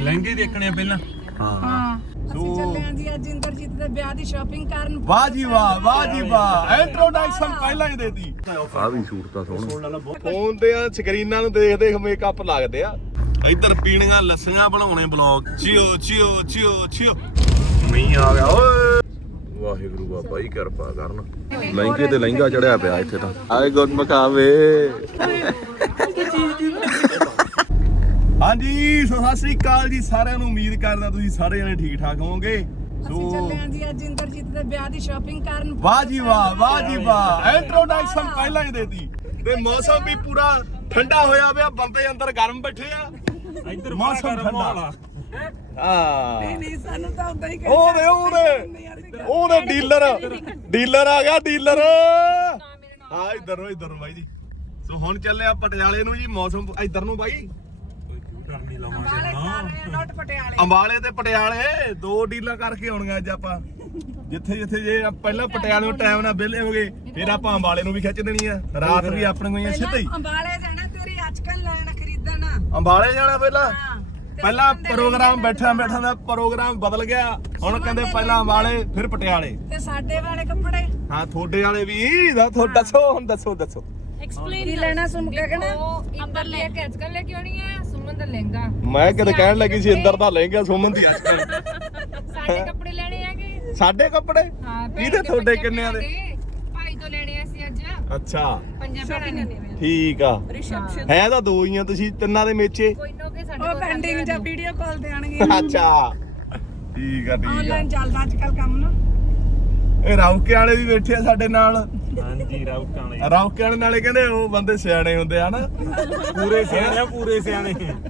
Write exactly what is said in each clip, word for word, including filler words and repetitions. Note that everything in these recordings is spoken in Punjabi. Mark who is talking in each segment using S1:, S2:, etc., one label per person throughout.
S1: ਲਹਿੰਗੇ ਦੇਖਣੇ ਪਹਿਲਾਂ।
S2: ਹਾਂ
S3: ਅਸੀਂ ਚੱਲੇ ਆਂ ਜੀ ਅੱਜ ਇੰਦਰਜੀਤ ਦੇ ਵਿਆਹ ਦੀ ਸ਼ਾਪਿੰਗ ਕਰਨ।
S2: ਵਾਹ ਜੀ ਵਾਹ, ਵਾਹ ਜੀ ਵਾਹ, ਇੰਟਰੋਡਕਸ਼ਨ ਪਹਿਲਾਂ ਹੀ ਦੇਤੀ।
S4: ਆ ਵੀ ਸੂਟ ਤਾਂ ਸੋਹਣਾ।
S2: ਫੋਨ ਤੇ ਆ ਸਕਰੀਨਾਂ ਨੂੰ ਦੇਖ ਦੇਖ ਮੇਕਅਪ ਲੱਗਦੇ ਆ। ਇੱਧਰ ਪੀਣੀਆਂ ਲੱਸੀਆਂ ਬਣਾਉਣੇ ਬਲੌਗ। ਚਿਓ ਚਿਓ ਚਿਓ ਚਿਓ ਮੀਂਹ ਆ ਗਿਆ ਓਏ।
S4: ਵਾਹਿਗੁਰੂ ਬਾਬਾ ਹੀ ਕਿਰਪਾ ਕਰਨ। ਲਹਿੰਗੇ ਤੇ ਲਹਿੰਗਾ ਚੜਿਆ ਪਿਆ ਇੱਥੇ ਤਾਂ। ਆਏ ਗੁੱਡ ਮਕਾਵੇ।
S2: ਹਾਂਜੀ ਸੋ ਸਤਿ ਸ੍ਰੀ ਅਕਾਲ ਜੀ ਸਾਰਿਆਂ ਨੂੰ। ਉਮੀਦ ਕਰਦਾ ਤੁਸੀਂ ਸਾਰੇ ਜਣੇ ਠੀਕ ਠਾਕ ਹੋਵੋਗੇ।
S3: ਅਸੀਂ ਚੱਲੇ ਆਂ ਜੀ ਅੱਜ ਇੰਦਰਜੀਤ ਦੇ ਵਿਆਹ ਦੀ ਸ਼ਾਪਿੰਗ ਕਰਨ।
S2: ਵਾਹ ਜੀ ਵਾਹ, ਵਾਹ ਜੀ ਵਾਹ, ਇੰਟਰੋਡਕਸ਼ਨ ਪਹਿਲਾਂ ਹੀ ਦੇਤੀ। ਤੇ ਮੌਸਮ ਵੀ ਪੂਰਾ ਠੰਡਾ ਹੋਇਆ ਪਿਆ, ਬੰਦੇ ਅੰਦਰ ਗਰਮ ਬੈਠੇ ਆ।
S1: ਇੱਧਰ
S2: ਮੌਸਮ ਠੰਡਾ। ਹਾਂ
S3: ਨਹੀਂ ਨਹੀਂ ਸਾਨੂੰ ਤਾਂ ਉਦਾਂ ਹੀ
S2: ਉਹਦੇ ਉਹਦੇ ਉਹਦੇ ਡੀਲਰ ਡੀਲਰ ਆ ਗਿਆ ਡੀਲਰ। ਹਾਂ ਇੱਧਰ ਨੂੰ ਇੱਧਰ ਨੂੰ ਬਾਈ ਜੀ। ਸੋ ਹੁਣ ਚੱਲੇ ਆ ਪਟਿਆਲੇ ਨੂੰ ਜੀ। ਮੌਸਮ ਇੱਧਰ ਨੂੰ ਬਾਈ।
S3: ਅੰਬਾਲੇ ਸਾਰੇ ਨੋਟ ਪਟਿਆਲੇ।
S2: ਅੰਬਾਲੇ ਤੇ ਪਟਿਆਲੇ ਦੋ ਡੀਲਾਂ ਕਰਕੇ ਆਉਣੀਆਂ ਅੱਜ ਆਪਾਂ। ਜਿੱਥੇ ਜਿੱਥੇ ਜੇ ਪਹਿਲਾਂ ਪਟਿਆਲੇ ਨੂੰ ਟਾਈਮ ਨਾਲ ਵਿਹਲੇ ਹੋ ਗਏ, ਫਿਰ ਆਪਾਂ ਅੰਬਾਲੇ ਨੂੰ ਵੀ ਖਿੱਚ ਦੇਣੀ ਆ। ਰਾਤ ਵੀ ਆਪਣੇ ਕੋਲ ਸਿੱਧਾ ਹੀ
S3: ਅੰਬਾਲੇ ਜਾਣਾ। ਤੇਰੀ ਅੱਜਕੱਲ ਲੈਣ ਖਰੀਦਣ
S2: ਅੰਬਾਲੇ ਜਾਣਾ। ਪਹਿਲਾਂ
S3: ਹਾਂ
S2: ਪਹਿਲਾਂ ਪ੍ਰੋਗਰਾਮ ਬੈਠਾ ਬੈਠਾ ਦਾ ਪ੍ਰੋਗਰਾਮ ਬਦਲ ਗਿਆ। ਹੁਣ ਕਹਿੰਦੇ ਪਹਿਲਾਂ ਅੰਬਾਲੇ ਫਿਰ ਪਟਿਆਲੇ।
S3: ਤੇ ਸਾਡੇ ਵਾਲੇ ਕੱਪੜੇ।
S2: ਹਾਂ ਤੁਹਾਡੇ ਵਾਲੇ ਵੀ ਦੱਸੋ ਹੁਣ ਦੱਸੋ ਦੱਸੋ
S3: ਐਕਸਪਲੇਨ ਕੀ ਲੈਣਾ ਸੁਣ ਕੇ ਕਹਿਣਾ
S5: ਅੰਦਰ ਲੈ ਕੇ ਅੱਜ ਕੱਲ ਲੈ ਕੇ ਆਉਣੀ ਆ ਸੁਮਨ ਦਾ ਲਹਿੰਗਾ।
S2: ਮੈਂ ਕਿਤੇ ਕਹਿਣ ਲੱਗੀ ਸੀ ਇੰਦਰ ਦਾ ਲਹਿੰਗਾ ਸੁਮਨ ਦੀ ਅੱਜ ਕੱਲ।
S5: ਸਾਡੇ ਕੱਪੜੇ ਲੈਣੇ ਆਗੇ।
S2: ਸਾਡੇ ਕੱਪੜੇ
S5: ਹਾਂ
S2: ਇਹਦੇ ਤੁਹਾਡੇ ਕਿੰਨਿਆਂ ਦੇ?
S5: ਭਾਈ ਤੋਂ ਲੈਣੇ ਆ ਸੀ ਅੱਜ।
S2: ਅੱਛਾ
S5: ਪੰਜਾਂ ਭੈਣਾਂ ਨੇ।
S2: ਠੀਕ ਆ।
S3: ਰਿਸੈਪਸ਼ਨ
S2: ਹੈ ਤਾਂ ਦੋ ਹੀ ਆ ਤੁਸੀਂ, ਤਿੰਨਾਂ ਦੇ ਮੇਚੇ।
S5: ਕੋਈ ਨਾ ਕੇ ਸਾਡੇ
S3: ਉਹ ਪੈਂਡਿੰਗ ਜਾਂ ਵੀਡੀਓ ਕਾਲ ਤੇ ਆਣਗੇ।
S2: ਅੱਛਾ ਠੀਕ ਆ ਠੀਕ ਆ।
S3: ਆਨਲਾਈਨ ਚੱਲਦਾ ਅੱਜਕੱਲ ਕੰਮ ਨਾ।
S2: ਇਹ ਰੌਕੇ ਵਾਲੇ ਵੀ ਬੈਠੇ ਆ ਸਾਡੇ ਨਾਲ।
S1: ਹਾਂਜੀ ਰਾਊਟ ਆਣੇ।
S2: ਰੌਕੇ ਵਾਲੇ ਨਾਲੇ ਕਹਿੰਦੇ ਉਹ ਬੰਦੇ ਸਿਆਣੇ ਹੁੰਦੇ ਆ ਨਾ।
S1: ਪੂਰੇ ਸਿਆਣੇ ਆ, ਪੂਰੇ ਸਿਆਣੇ।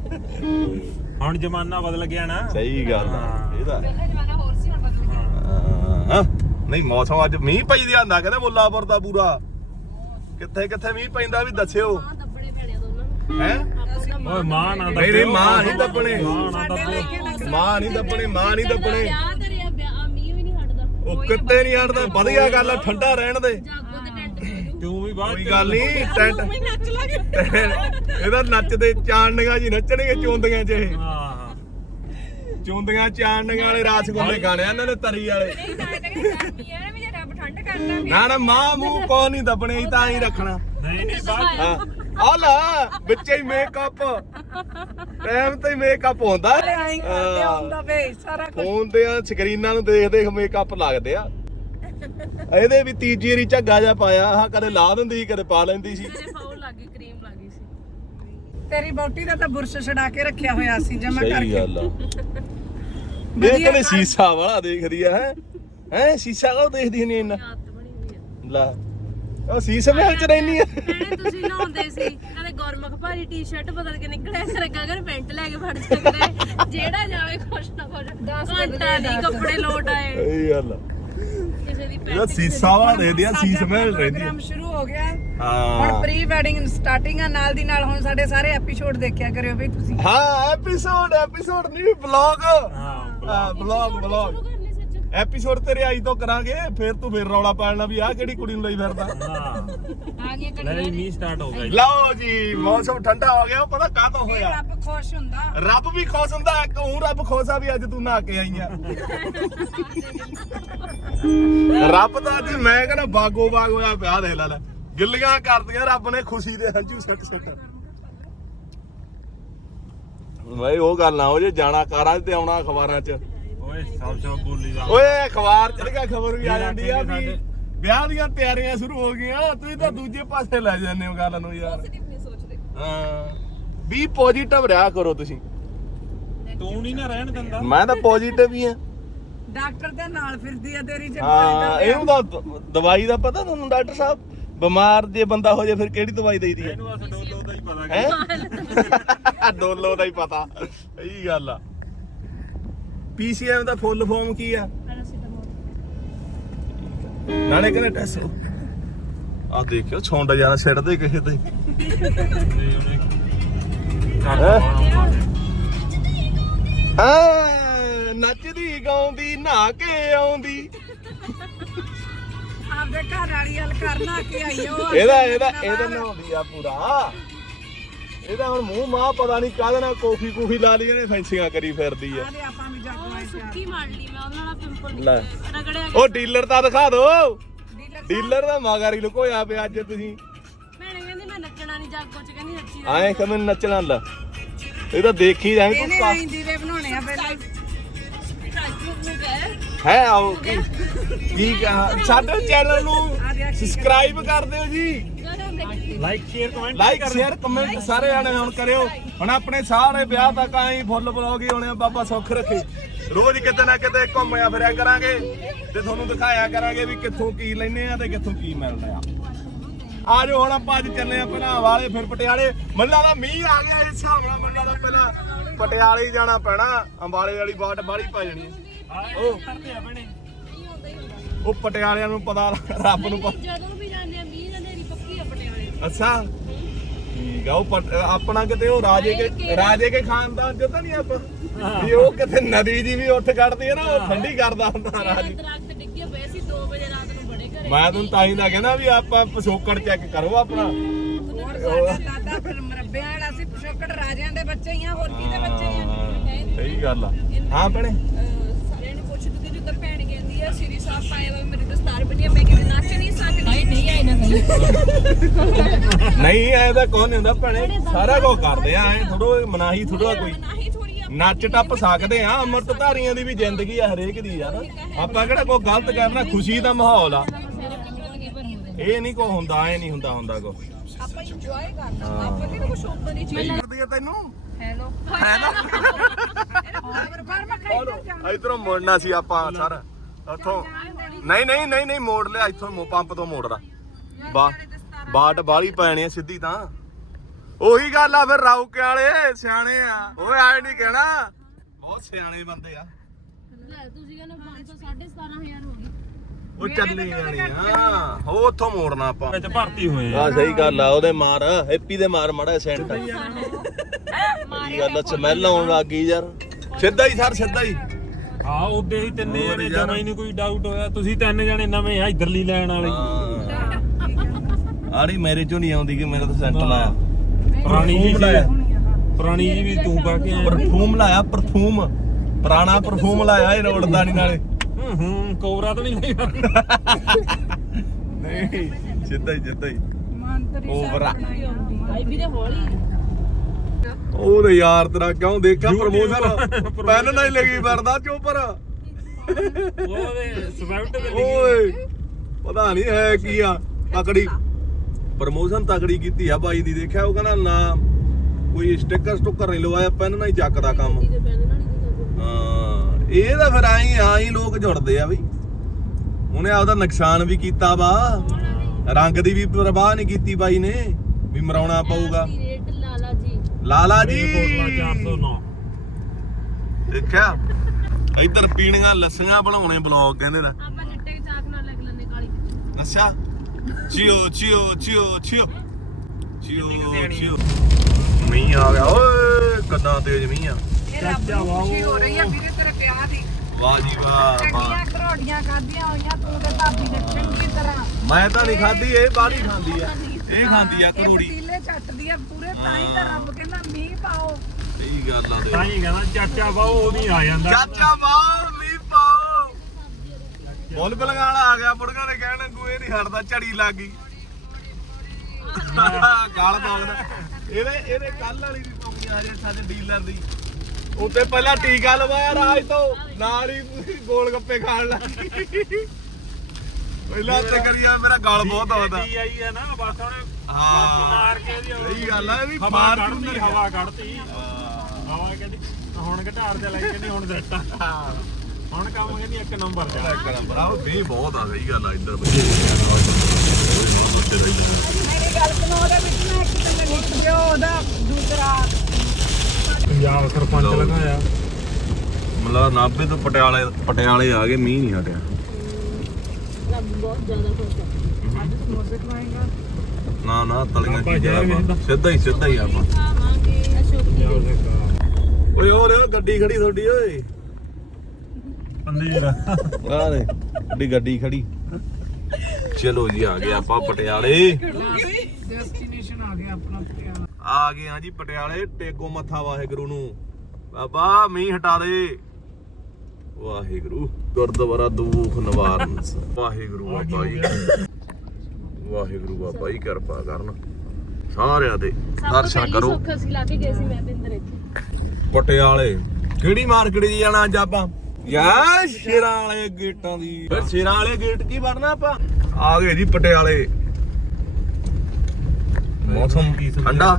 S1: ਹੁਣ ਜ਼ਮਾਨਾ ਬਦਲ ਗਿਆ ਨਾ।
S2: ਸਹੀ ਗੱਲ ਆ ਇਹਦਾ।
S5: ਪਹਿਲਾਂ ਜਮਾਨਾ ਹੋਰ ਸੀ ਹੁਣ ਬਦਲ ਗਿਆ।
S2: ਹਾਂ ਨਹੀਂ ਮੌਸਮ ਅੱਜ ਮੀਂਹ ਪਈ ਦੀ ਆਂਦਾ ਕਹਿੰਦੇ ਮੁੱਲਾਪੁਰ ਦਾ ਪੂਰਾ। ਕਿੱਥੇ ਕਿੱਥੇ ਮੀਂਹ ਪੈਂਦਾ ਵੀ ਦੱਸਿਓ
S5: ਦੱਬੜੇ ਪੈਣੇ ਦੋਨਾਂ ਨੂੰ।
S2: ਹੈ।
S1: ਓਏ ਮਾਂ ਨਾ
S2: ਨਹੀਂ ਨਹੀਂ ਮਾਂ ਨਹੀਂ ਦੱਬਣੇ।
S1: ਮਾਂ ਨਾ ਦੱਬੋ।
S2: ਮਾਂ ਨਹੀਂ ਦੱਬਣੇ ਮਾਂ ਨਹੀਂ ਦੱਬਣੇ।
S5: ਵਿਆਹ ਤੇਰੇ ਵਿਆਹ ਮੀਂਹ ਵੀ ਨਹੀਂ ਹਟਦਾ।
S2: ਉਹ ਕਿੱਤੇ ਨਹੀਂ ਹਟਦਾ। ਵਧੀਆ ਗੱਲ ਆ ਠੰਡਾ ਰਹਿਣ ਦੇ।
S5: ਜਾਗੋ ਦੇ ਟੈਂਟ ਤੇ
S1: ਤੂੰ ਵੀ ਬਾਅਦ
S2: ਕੋਈ ਗੱਲ ਨਹੀਂ ਟੈਂਟ
S3: ਵੀ ਨੱਚ ਲਾਂਗੇ।
S2: ਇਹਦਾ ਨੱਚਦੇ ਚਾਣਨੀਆਂ ਜੀ ਨੱਚਣਗੇ ਚੋਂਦੀਆਂ ਚ। ਇਹ
S1: ਹਾਂ ਹਾਂ
S2: ਚੋਂਦੀਆਂ ਚਾਣਨੀਆਂ ਵਾਲੇ ਰਾਸਗੁੱਲੇ ਖਾਣੇ ਆ ਇਹਨਾਂ ਨੇ ਤਰੀ ਵਾਲੇ।
S5: ਨਹੀਂ ਤਾਂ ਕਹਿੰਦੇ ਗਰਮੀ ਆ ਨਾ ਵੀ ਜੇ ਰੱਬ ਠੰਡ ਕਰ ਦਾਂਗੇ।
S2: ਨਾ ਨਾ ਮਾਂ ਮੂੰਹ ਕੋ ਨਹੀਂ ਦੱਬਣੇ ਅਸੀਂ ਤਾਂ ਹੀ ਰੱਖਣਾ।
S1: ਨਹੀਂ ਨਹੀਂ ਬਾਅਦ
S2: ਹਾਂ ਆ ਲਾ ਵਿੱਚੇ ਹੀ ਮੇਕਅਪ ਟਾਈਮ ਤੇ ਮੇਕਅਪ ਹੁੰਦਾ।
S3: ਆਈ ਕਰਦੇ ਹੁੰਦਾ ਵੇ ਸਾਰਾ ਕੁਝ।
S2: ਫੋਨ ਤੇ ਆ ਸਕਰੀਨਾਂ ਨੂੰ ਦੇਖ ਦੇਖ ਮੇਕਅਪ ਲੱਗਦੇ ਆ। ਇਹਦੇ ਵੀ ਤੀਜੀ ਵਾਰੀ ਝੱਗਾ ਜਾ ਪਾਇਆ। ਆਹ ਕਦੇ ਲਾ ਦਿੰਦੀ ਸੀ ਕਦੇ ਪਾ ਲੈਂਦੀ ਸੀ।
S5: ਫਾਉਲ ਲੱਗੀ ਕਰੀਮ ਲੱਗੀ ਸੀ।
S3: ਤੇਰੀ ਬੋਟੀ ਦਾ ਤਾਂ ਬੁਰਸ਼ ਛਡਾ ਕੇ ਰੱਖਿਆ ਹੋਇਆ ਸੀ ਜਮਾ
S2: ਸਹੀ
S3: ਕਰਕੇ।
S2: ਗੱਲ ਆ। ਇਹ ਕਹਿੰਦੇ ਸ਼ੀਸ਼ਾ ਵਾਲਾ ਦੇਖਦੀ ਆ। ਹੈ ਹੈ ਸ਼ੀਸ਼ਾ ਕਾ ਦੇਖਦੀ ਨਹੀਂ ਇੰਨਾ।
S5: ਆਦਤ ਬਣੀ ਹੋਈ ਆ।
S2: ਲਾ ਉਹ ਸੀਸ ਮਹਿਲ ਚ ਰਹਿਨੀ ਆ।
S5: ਕਹਿੰਦੇ ਤੁਸੀਂ ਨਹਾਉਂਦੇ ਸੀ ਕਹਿੰਦੇ ਗੁਰਮੁਖ ਭਾਰੀ ਟੀ-ਸ਼ਰਟ ਬਦਲ ਕੇ ਨਿਕਲਿਆ ਕਰ ਗਗਨ ਪੈਂਟ ਲੈ ਕੇ ਫੜ ਸਕਦੇ। ਜਿਹੜਾ ਜਾਵੇ ਖੁਸ਼ ਨਾ ਖੁਸ਼ ਘੰਟਾ ਨਹੀਂ ਕੱਪੜੇ ਲੋਟ ਆਏ।
S2: ਸਹੀ ਗੱਲ ਆ।
S5: ਕਿਸੇ ਦੀ
S2: ਇਹਦਾ ਸੀਸਾ ਵਾਲਾ ਦੇ ਦਿਆ ਸੀਸ ਮਹਿਲ ਰਹਿੰਦੀ ਆ।
S3: ਪ੍ਰੋਗਰਾਮ ਸ਼ੁਰੂ ਹੋ ਗਿਆ। ਹੁਣ
S2: ਹਾਂ
S3: ਪ੍ਰੀ ਵੈਡਿੰਗ ਸਟਾਰਟਿੰਗ ਆ। ਨਾਲ ਦੀ ਨਾਲ ਹੁਣ ਸਾਡੇ ਸਾਰੇ ਐਪੀਸੋਡ ਦੇਖਿਆ ਕਰਿਓ ਬਈ ਤੁਸੀਂ।
S2: ਹਾਂ ਐਪੀਸੋਡ ਐਪੀਸੋਡ ਨਹੀਂ ਵਲੌਗ। ਹਾਂ ਵਲੌਗ ਵਲੌਗ
S5: ਕਰਨੇ ਸੱਚ
S2: ਐਪੀਸੋਡ ਤੇਰੇ ਆਈ ਤੋਂ ਕਰਾਂਗੇ। ਫਿਰ ਤੂੰ ਫਿਰ ਰੌਲਾ ਪਾਣਾ ਵੀ ਆਹ ਕਿਹੜੀ ਕੁੜੀ ਨੂੰ ਲਈ ਫਿਰਦਾ।
S1: ਹਾਂ
S5: ਆ ਗਈਆਂ
S1: ਲੈ ਜੀ ਮੀਂਹ ਸਟਾਰਟ ਹੋ ਗਿਆ ਜੀ।
S2: ਲਓ ਜੀ ਮੌਸਮ ਠੰਡਾ ਹੋ ਗਿਆ। ਪਤਾ ਕਾਹਤੋਂ
S3: ਇਹ
S2: ਹੋਇਆ?
S3: ਰੱਬ ਖੁਸ਼ ਹੁੰਦਾ।
S2: ਰੱਬ ਵੀ ਖੁਸ਼ ਹੁੰਦਾ। ਇੱਕ ਹੂੰ ਰੱਬ ਖੁਸ਼ ਆ ਵੀ ਅੱਜ ਤੂੰ ਨਹਾ ਕੇ ਆਈ ਆ। ਰੱਬ ਤਾਂ ਅੱਜ ਮੈਂ ਕਹਿੰਦਾ ਬਾਗੋ ਬਾਗ ਹੋਇਆ ਪਿਆ। ਦੇਖ ਲੈ ਲੈ ਗਿੱਲੀਆਂ ਕਰਦੀਆਂ ਰੱਬ ਨੇ ਖੁਸ਼ੀ ਦੇ ਹੰਝੂ ਸਿੱਟ ਸਿੱਟ। ਭਾਈ ਉਹ ਗੱਲ ਨਾ ਹੋ ਜੇ ਜਾਣਾ ਕਾਰਾਂ ਤੇ ਆਉਣਾ ਅਖਬਾਰਾਂ 'ਚ।
S1: ਓਏ ਸਭ ਸਭ ਬੋਲੀ ਦਾ।
S2: ਓਏ ਅਖਬਾਰ ਚੜ ਗਿਆ ਖਬਰ ਵੀ ਆ ਜਾਂਦੀ ਆ ਵੀ ਵਿਆਹ ਦੀਆਂ ਤਿਆਰੀਆਂ ਸ਼ੁਰੂ ਹੋ ਗਈਆਂ। ਤੁਸੀਂ ਤਾਂ ਦੂਜੇ ਪਾਸੇ ਲੈ ਜਾਂਦੇ ਹੋ ਗੱਲ ਨੂੰ ਯਾਰ। ਹਾਂ ਵੀ ਪੋਜ਼ਿਟਿਵ ਰਿਹਾ ਕਰੋ ਤੁਸੀਂ।
S1: ਤੂੰ ਨਹੀਂ ਨਾ ਰਹਿਣ ਦਿੰਦਾ।
S2: ਮੈਂ ਤਾਂ ਪੋਜ਼ਿਟਿਵ ਹੀ ਆ।
S3: ਡਾਕਟਰ ਦੇ ਨਾਲ ਫਿਰਦੀ ਆ ਤੇਰੀ ਜੇ
S2: ਹਾਂ ਇਹਨੂੰ ਤਾਂ ਦਵਾਈ ਦਾ ਪਤਾ ਤੁਹਾਨੂੰ ਡਾਕਟਰ ਸਾਹਿਬ? ਬਿਮਾਰ ਜੇ ਬੰਦਾ ਹੋ ਜਾਏ ਫਿਰ ਕਿਹੜੀ ਦਵਾਈ ਦੇਈਦੀ ਹੈ?
S1: ਇਹਨੂੰ ਬਸ ਡੋਲੋ ਦਾ ਹੀ ਪਤਾ।
S2: ਹੈ ਡੋਲੋ ਦਾ ਹੀ ਪਤਾ। ਸਹੀ ਗੱਲ ਆ। ਪੀਸੀਐਮ ਦਾ ਫੁੱਲ ਫਾਰਮ ਕੀ ਆ? ਨਾਲੇ ਕਹਿੰਦੇ ਟੈਸਟ ਆ ਦੇਖਿਓ ਛੋਂਡਾ ਜਿਆਦਾ ਛੱਡਦੇ ਕਿਸੇ ਤੇ। ਹਾਂ ਨੱਚਦੀ ਗਾਉਂਦੀ ਨਹਾ ਕੇ ਆਉਂਦੀ।
S3: ਆਪਦੇ ਘਰ ਵਾਲੀ ਹਲ ਕਰਨਾ ਕਿ ਆਈ ਉਹ
S2: ਇਹਦਾ ਇਹਦਾ ਇਹਦਾ ਨਹਾਉਂਦੀ ਆ ਪੂਰਾ। ਇਹਦਾ ਹੁਣ ਮੂੰਹ ਮਾਹ ਪਤਾ ਨਹੀਂ ਕਾਹਦੇ ਨਾਲ ਕੋਫੀ ਕੂਫੀ ਲਾ ਲਈ ਇਹਨੇ ਫੈਂਸੀਆਂ ਕਰੀ ਫਿਰਦੀ ਆ
S3: ਆਦੇ ਆਪਾਂ ਵੀ ਜਾਗੋ ਆਏ
S5: ਸੁੱਕੀ ਮਾਰ ਲਈ ਮੈਂ ਉਹਨਾਂ ਨਾਲ ਪਿੰਪਲ
S2: ਲੈ
S5: ਰਗੜਿਆ
S2: ਉਹ ਡੀਲਰ ਤਾਂ ਦਿਖਾ ਦੋ ਡੀਲਰ ਦਾ ਮਗਰ ਹੀ ਲੁਕੋਇਆ ਪਿਆ ਅੱਜ ਤੁਸੀਂ
S5: ਭੈਣੇ ਕਹਿੰਦੀ ਮੈਂ ਨੱਚਣਾ ਨਹੀਂ ਜਾਗੋ ਚ ਕਹਿੰਦੀ ਨੱਚੀ
S2: ਆਏ ਕਮਨ ਨੱਚਣਾ ਲਾ ਇਹ ਤਾਂ ਦੇਖੀ ਜਾਏ
S3: ਇਹਨੇ
S2: ਕੁੱਕਾ
S3: ਆਈ ਦੀਵੇ ਬਣਾਉਣੇ ਆ ਪਹਿਲਾਂ
S5: ਨੂੰ ਕਹੇ
S2: ਹੈ ਆਓ ਕੀ ਕੀ ਕਹਾ ਸਾਡੇ ਚੈਨਲ ਨੂੰ ਸਬਸਕ੍ਰਾਈਬ ਕਰ ਦਿਓ ਜੀ
S1: like share comment
S2: like share comment ਸਾਰੇ ਜਾਣੇ ਹੁਣ ਕਰਿਓ ਹੁਣ ਆਪਣੇ ਸਾਰੇ ਵਿਆਹ ਤੱਕ ਆਈ ਫੁੱਲ ਬਲੌਗ ਹੀ ਹੋਣੇ ਆ ਬਾਬਾ ਸੁੱਖ ਰੱਖੇ ਰੋਜ਼ ਕਿਤੇ ਨਾ ਕਿਤੇ ਘੁੰਮਿਆ ਫਿਰਿਆ ਕਰਾਂਗੇ ਤੇ ਤੁਹਾਨੂੰ ਦਿਖਾਇਆ ਕਰਾਂਗੇ ਵੀ ਕਿੱਥੋਂ ਕੀ ਲੈਨੇ ਆ ਤੇ ਕਿੱਥੋਂ ਕੀ ਮਿਲਦਾ ਆ ਆ ਜਾਓ ਹੁਣ ਆਪਾਂ ਅੱਜ ਚੱਲੇ ਆ ਭਰਾ ਵਾਲੇ ਫਿਰ ਪਟਿਆਲੇ ਮੰਨਾ ਦਾ ਮੀਂਹ ਆ ਗਿਆ ਇਸ ਹਿਸਾਬ ਨਾਲ ਮੰਨਾ ਦਾ ਪਹਿਲਾਂ ਪਟਿਆਲੇ ਹੀ ਜਾਣਾ ਪੈਣਾ ਅੰਬਾਲੇ ਵਾਲੀ ਬਾਟ ਬਾਹਲੀ ਪੈ ਜਾਣੀ ਉਹ ਉਹ ਪਟਿਆਲਿਆਂ ਨੂੰ ਪਤਾ ਰੱਬ ਨੂੰ ਪਤਾ
S5: ਜਦੋਂ ਵੀ ਜਾਂਦੇ ਆ ਮੀਂਹ ਹਨੇਰੀ ਪੱਕੀ ਆ ਪਟਿਆਲੇ
S2: ਅੱਛਾ ਠੀਕ ਆ ਉਹ ਪਟ- ਆਪਣਾ ਕਿਤੇ ਉਹ ਰਾਜੇ ਕੇ ਰਾਜੇ ਕੇ ਖਾਨਦਾਨ ਚੋਂ ਤਾਂ ਨਹੀਂ ਆਪਾਂ ਵੀ ਉਹ ਕਿਤੇ ਨਦੀ ਜੀ ਵੀ ਉੱਠ ਕੱਢਦੀ ਹੈ ਨਾ ਉਹ ਠੰਡੀ ਕਰਦਾ ਹੁੰਦਾ ਰਾਜੇ
S5: ਦਰਖਤ ਡਿੱਗੇ ਪਏ ਸੀ ਦੋ ਵਜੇ ਰਾਤ ਨੂੰ ਬੜੇ ਘਰੇ
S2: ਮੈਂ ਤੁਹਾਨੂੰ ਤਾਂ ਹੀ ਤਾਂ ਕਹਿੰਦਾ ਵੀ ਆਪਾਂ ਪਿਛੋਕੜ ਚੈੱਕ ਕਰੋ ਆਪਣਾ
S3: ਹੋਰ ਸਾਡਾ ਦਾਦਾ ਫਿਰ ਮਰੱਬਿਆਂ ਵਾਲਾ ਸੀ ਪਿਛੋਕੜ ਰਾਜਿਆਂ ਦੇ ਬੱਚੇ ਹੀ ਆ ਹੋਰ ਕਿਹਦੇ ਬੱਚੇ ਹੀ ਆ
S2: ਹਾਂ, ਸਹੀ ਗੱਲ ਆ ਹਾਂ ਭੈਣੇ
S5: ਸਾਰਿਆਂ ਨੂੰ ਪੁੱਛ ਦੂਗੇ ਜਿੱਦਾਂ ਭੈਣ ਕਹਿੰਦੀ ਆ ਸ੍ਰੀ ਸਾਹਿਬ ਪਾਏ ਵਾ ਮੇਰੀ ਦਸਤਾਰ ਬਣੀ ਆ ਮੈਂ ਕਿਤੇ ਨੱਚ ਨਹੀਂ ਸਕਦੀ ਨਹੀਂ ਨਹੀਂ ਆਈ ਨਾ ਕਹੀਂ
S2: ਨਹੀਂ ਐ ਤਾਂ ਕੋਈ ਨਹੀਂ ਹੁੰਦਾ ਭੈਣੇ ਸਾਰਾ ਕੁਝ ਕਰਦੇ ਆ ਐ ਥੋੜੋ ਮਨਾਹੀ ਥੋੜਾ ਕੋਈ
S5: ਨਹੀਂ ਥੋੜੀ ਆ
S2: ਨੱਚ ਟੱਪ ਸਕਦੇ ਆ ਅੰਮ੍ਰਿਤਧਾਰੀਆਂ ਦੀ ਵੀ ਜ਼ਿੰਦਗੀ ਆ ਹਰੇਕ ਦੀ ਯਾਰ ਆਪਾਂ ਕਿਹੜਾ ਕੋਈ ਗਲਤ ਕਰਨਾ ਖੁਸ਼ੀ ਦਾ ਮਾਹੌਲ ਆ ਇਹ ਨਹੀਂ ਕੋ ਹੁੰਦਾ ਐ ਨਹੀਂ ਹੁੰਦਾ ਹੁੰਦਾ ਕੋ
S5: ਆਪਾਂ ਇੰਜੋਏ ਕਰਨਾ ਆਪਾਂ ਕਿਹੜਾ ਕੁਝ ਹੁੰਦਾ ਨਹੀਂ ਚੀਜ਼
S2: ਕਰਦੀ ਆ ਤੈਨੂੰ
S3: ਹੈਲੋ
S2: ਇਧਰੋਂ ਮੋੜਨਾ ਸੀ ਆਪਾਂ ਸਰ ਉੱਥੋਂ ਨਹੀਂ ਨਹੀਂ ਨਹੀਂ ਨਹੀਂ ਮੋੜ ਲਿਆ ਇੱਥੋਂ ਮੋ ਪੰਪ ਤੋਂ ਮੋੜਦਾ ਬਾ ਬਾਟ ਬਾਲੀ ਪੈਣੀ ਆ ਸਿੱਧੀ ਤਾਂ ਉਹੀ ਗੱਲ ਆ ਫਿਰ ਰੌਕੇ ਵਾਲੇ ਸਿਆਣੇ ਆ ਓਏ ਆਏ ਨਹੀਂ ਕਹਿਣਾ ਬਹੁਤ ਸਿਆਣੇ ਬੰਦੇ ਆ
S5: ਲੈ ਤੁਸੀਂ ਕਹਿੰਦੇ ਪੰਜ ਸੌ ਸਾਢੇ ਸਤਾਰਾਂ ਹਜ਼ਾਰ ਹੋ ਗਈ
S2: ਉਹ ਚੱਲੀ ਜਾਣੀ ਆ ਉਹ ਉੱਥੋਂ ਮੋੜਨਾ ਆਪਾਂ
S1: ਵਿੱਚ ਭਰਤੀ ਹੋਏ ਆ
S2: ਆ ਸਹੀ ਗੱਲ ਆ ਉਹਦੇ ਮਾਰ ਹੈਪੀ ਦੇ ਮਾਰ ਮੜਾ ਸੈਂਟ ਇਹ ਗੱਲ ਸਮੈਲ ਆਉਣ ਲੱਗ ਗਈ ਯਾਰ ਸਿੱਧਾ ਹੀ ਸਰ ਸਿੱਧਾ ਹੀ
S1: ਆ ਉਹਦੇ ਹੀ ਤਿੰਨੇ ਜਣੇ ਜਮਾ ਹੀ ਨਹੀਂ ਕੋਈ ਡਾਊਟ ਹੋਇਆ ਤੁਸੀਂ ਤਿੰਨ ਜਣੇ ਨਵੇਂ ਆ ਇਧਰਲੀ ਲੈਣ ਵਾਲੇ
S2: ਆੜੀ ਮੇਰੇ ਚੋਂ ਨਹੀਂ ਆਉਂਦੀ ਕਿ ਮੇਰਾ ਤਾਂ ਸੈਂਟ ਲਾਇਆ
S1: ਪੁਰਾਣੀ ਜੀ
S2: ਲਾਇਆ
S1: ਪੁਰਾਣੀ ਜੀ ਵੀ ਤੂੰ ਪਾ ਕੇ ਆਇਆ
S2: ਪਰਫਿਊਮ ਲਾਇਆ ਪਰਫਿਊਮ ਪੁਰਾਣਾ ਪਰਫਿਊਮ ਲਾਇਆ ਇਹ ਰੋੜਦਾਨੀ ਨਾਲੇ
S1: ਹੂੰ ਹੂੰ ਕੋਬਰਾ ਤਾਂ ਨਹੀਂ ਲਈ
S2: ਨਹੀਂ ਸਿੱਧਾ ਹੀ ਸਿੱਧਾ ਹੀ
S3: ਮੰਤਰੀ
S2: ਓਵਰਾ
S5: ਭਾਈ ਵੀਰੇ ਹੌਲੀ
S2: ਉਹ ਯਾਰ ਤੇਰਾ ਕਿਉਂ ਦੇਖਿਆ ਪ੍ਰਮੋਸ਼ਨ ਪੈਨ ਨਾਲ ਹੀ ਲੱਗੀ ਵਰਦਾ ਚੋਪਰ
S1: ਉਹਦੇ ਸਵਿਫਟ ਤੇ
S2: ਓਏ ਪਤਾ ਨਹੀਂ ਹੈ ਕੀ ਆ ਤਕੜੀ ਪ੍ਰਮੋਸ਼ਨ ਤਕੜੀ ਕੀਤੀ ਆ ਬਾਈ ਦੀ ਦੇਖਿਆ ਉਹ ਕਹਿੰਦਾ ਨਾ ਕੋਈ ਸਟicker ਸਟੁੱਕਰ ਨਹੀਂ ਲਵਾਇਆ ਪੈਨ ਨਾਲ ਹੀ ਚੱਕਦਾ ਕੰਮ ਹਾਂ ਇਹ ਤਾਂ ਫਿਰ ਆਈ ਆਈ ਲੋਕ ਜੁੜਦੇ ਆ ਬਈ ਉਹਨੇ ਆਪਦਾ ਨੁਕਸਾਨ ਵੀ ਕੀਤਾ ਵਾ ਰੰਗ ਦੀ ਵੀ ਪਰਵਾਹ ਨਹੀਂ ਕੀਤੀ ਬਾਈ ਨੇ ਵੀ ਮਰਾਉਣਾ ਪਊਗਾ
S5: ਰੇਟ ਲਾਲਾ ਜੀ
S2: ਲਾਲਾ ਜੀ
S1: ਚਾਰ ਸੌ ਨੌ
S2: ਦੇਖਿਆ ਇੱਧਰ ਪੀਣੀਆਂ ਲੱਸੀਆਂ ਬਣਾਉਣੇ ਬਲੌਗ ਕਹਿੰਦੇ ਨਾ
S5: ਆਪਾਂ ਚਿੱਟੇ ਚਾਕ ਨਾਲ ਲਿਖ ਲੈਂਦੇ ਕਾਲੀ
S2: ਅੱਛਾ ਚਿਓ ਚਿਓ ਚਿਓ ਚਿਓ ਚਿਓ ਚਿਓ ਮੀਂਹ ਆ ਗਿਆ ਓਏ ਕਿੰਨਾ ਤੇਜ਼ ਮੀਂਹ ਆ
S3: ਇਹ ਰੱਬ ਨੂੰ ਖੁਸ਼ੀ ਹੋ ਰਹੀ ਆ ਵੀਰੇ ਤੇਰੇ ਵਿਆਹ ਦੀ
S2: ਵਾਹ ਜੀ ਵਾਹ ਵਾਹ
S3: ਚੰਗੀਆਂ ਘਰੋੜੀਆਂ ਖਾਧੀਆਂ ਹੋਈਆਂ ਤੂੰ ਤੇ ਭਾਬੀ ਨੇ ਚੰਗੀ ਤਰ੍ਹਾਂ
S2: ਮੈਂ ਤਾਂ ਨਹੀਂ ਖਾਧੀ ਇਹ ਬਾਹਲੀ ਖਾਂਦੀ ਆ ਇਹ ਖਾਂਦੀ ਆ
S3: ਇਹ
S2: ਕਰੋੜੀ
S3: ਪਤੀਲੇ ਚੱਟਦੀ ਆ ਪੂਰੇ ਤਾਂ ਹੀ ਤਾਂ ਰੱਬ ਕਹਿੰਦਾ ਮੀਂਹ ਪਾਓ
S2: ਸਹੀ ਗੱਲ ਆ
S1: ਤਾਂ
S2: ਦੇ
S1: ਹੀ ਕਹਿੰਦਾ ਚਾਚਾ ਬਾਉ ਉਹਦੀ ਆ ਜਾਂਦਾ
S2: ਚਾਚਾ ਬਾਹ ਮੀਂਹ ਪਾਓ ਬੋਲ ਬਲਗਾ ਵਾਲਾ ਆ ਗਿਆ ਬੁੜਗਾ ਨੇ ਕਹਿਣ ਗੂਏ ਨਹੀਂ ਹਟਦਾ ਝੜੀ ਲੱਗ ਗਈ ਗਾਲ ਪਾਉਂਦਾ ਇਹਦੇ ਇਹਦੇ ਕੱਲ ਵਾਲੀ ਵੀ ਪਾਉਣੀ ਆ ਜੇ ਸਾਡੇ ਡੀਲਰ ਦੀ ਉੱਤੇ ਪਹਿਲਾਂ ਟੀਕਾ ਲਵਾਇਆ ਰਾਜ ਤੋਂ ਨਾਲ ਹੀ ਗੋਲ ਗੱਪੇ ਖਾਣ ਲੱਗ ਗਈ ਪਹਿਲਾਂ ਤੇ ਕਰੀਆ ਮੇਰਾ ਗਲ ਬਹੁਤ ਆਉਂਦਾ
S1: ਆਈ ਆ ਨਾ ਬਸ ਹੁਣ
S2: ਹਾਂ
S1: ਮਾਰ ਕੇ ਉਹਦੀ
S2: ਸਹੀ ਗੱਲ ਆ ਇਹ ਵੀ
S1: ਹਵਾ
S2: ਮਾਰ
S1: ਕੱਢਦੀ ਹਵਾ ਕੱਢਤੀ ਹਵਾ ਕਹਿੰਦੀ ਹੁਣ ਘਟਾਰ ਤੇ ਲੈ ਕਹਿੰਦੀ ਹੁਣ ਦਿੱਤਾ ਹੁਣ ਕੰਮ ਕਹਿੰਦੀ ਇੱਕ ਨੰਬਰ ਤੇ
S2: ਬਰਾਬਰ ਵੀ ਬਹੁਤ ਆ ਸਹੀ ਗੱਲ ਆ ਇੱਧਰ
S3: ਮੇਰੀ ਗੱਲ ਸੁਣੋ ਉਹਦੇ ਵਿੱਚ ਨਾ ਇੱਕ ਤੇ ਲਿਖ ਦਿਓ ਉਹਦਾ ਦੂਸਰਾ
S1: ਪੰਜਾਬ ਸਰਪੰਚ ਲਗਾਇਆ
S2: ਮਤਲਬ ਨਾਭੇ ਤੋਂ ਪਟਿਆਲੇ ਪਟਿਆਲੇ ਆ ਗਏ ਮੀਂਹ ਨਹੀਂ ਹਟਿਆ
S5: ਰੱਬ ਬਹੁਤ ਜ਼ਿਆਦਾ ਖੁਸ਼ ਆ
S3: ਅੱਜ ਸਮੋਸੇ ਖਵਾਏਗਾ
S2: ਨਾ ਨਾ ਤਲੀਆਂ
S1: ਆਪਾਂ
S2: ਚੀਜ਼ਾਂ
S1: ਜਾ
S2: ਆਪਾਂ ਸਿੱਧਾ ਹੀ ਸਿੱਧਾ ਹੀ ਆਪਾਂ
S5: ਖਾਵਾਂਗੇ ਅਸ਼ੋਕ ਜੀ
S2: ਓਏ ਓਏ ਓਏ ਗੱਡੀ ਖੜੀ ਤੁਹਾਡੀ ਓਏ
S1: ਪੰਦੇਰ
S2: ਆ ਦੇ ਗੱਡੀ ਗੱਡੀ ਖੜੀ ਚਲੋ ਜੀ ਆ ਗਏ ਆਪਾਂ ਪਟਿਆਲੇ
S3: ਡੈਸਟੀਨੇਸ਼ਨ ਆ ਗਿਆ ਆਪਣਾ ਪਟਿਆਲਾ
S2: ਆ ਗਏ ਆ ਜੀ ਪਟਿਆਲੇ। ਟੇਕੋ ਮੱਥਾ ਵਾਹਿਗੁਰੂ ਨੂੰ। ਬਾਬਾ ਮੀਂਹ ਹਟਾ ਦੇ। ਵਾਹਿਗੁਰੂ ਗੁਰਦੁਆਰਾ ਦੁੱਖ ਨਿਵਾਰਨ ਸਾਹਿਬ। ਵਾਹਿਗੁਰੂ ਬਾਬਾ ਜੀ, ਵਾਹਿਗੁਰੂ ਬਾਬਾ ਜੀ ਕਿਰਪਾ ਕਰਨ ਸਾਰਿਆਂ ਤੇ। ਦਰਸ਼ਨ ਕਰੋ।
S5: ਸੁੱਖ ਅਸੀਂ ਲਾ ਕੇ ਗਏ ਸੀ ਮੈਂ ਤੇ ਇੰਦਰ ਇੱਥੇ
S2: ਪਟਿਆਲੇ ਕਿਹੜੀ ਮਾਰਕੀਟ ਜੀ ਜਾਣਾ ਅੱਜ ਆਪਾਂ? ਯਾਰ ਸ਼ੇਰਾਂ ਵਾਲੇ ਗੇਟਾਂ ਦੀ। ਫਿਰ ਸ਼ੇਰਾਂ ਵਾਲੇ ਗੇਟ ਕੀ ਵੜਨਾ ਆਪਾਂ? ਆ ਗਏ ਜੀ ਪਟਿਆਲੇ। ਮੌਸਮ ਕੀ ਠੰਡਾ।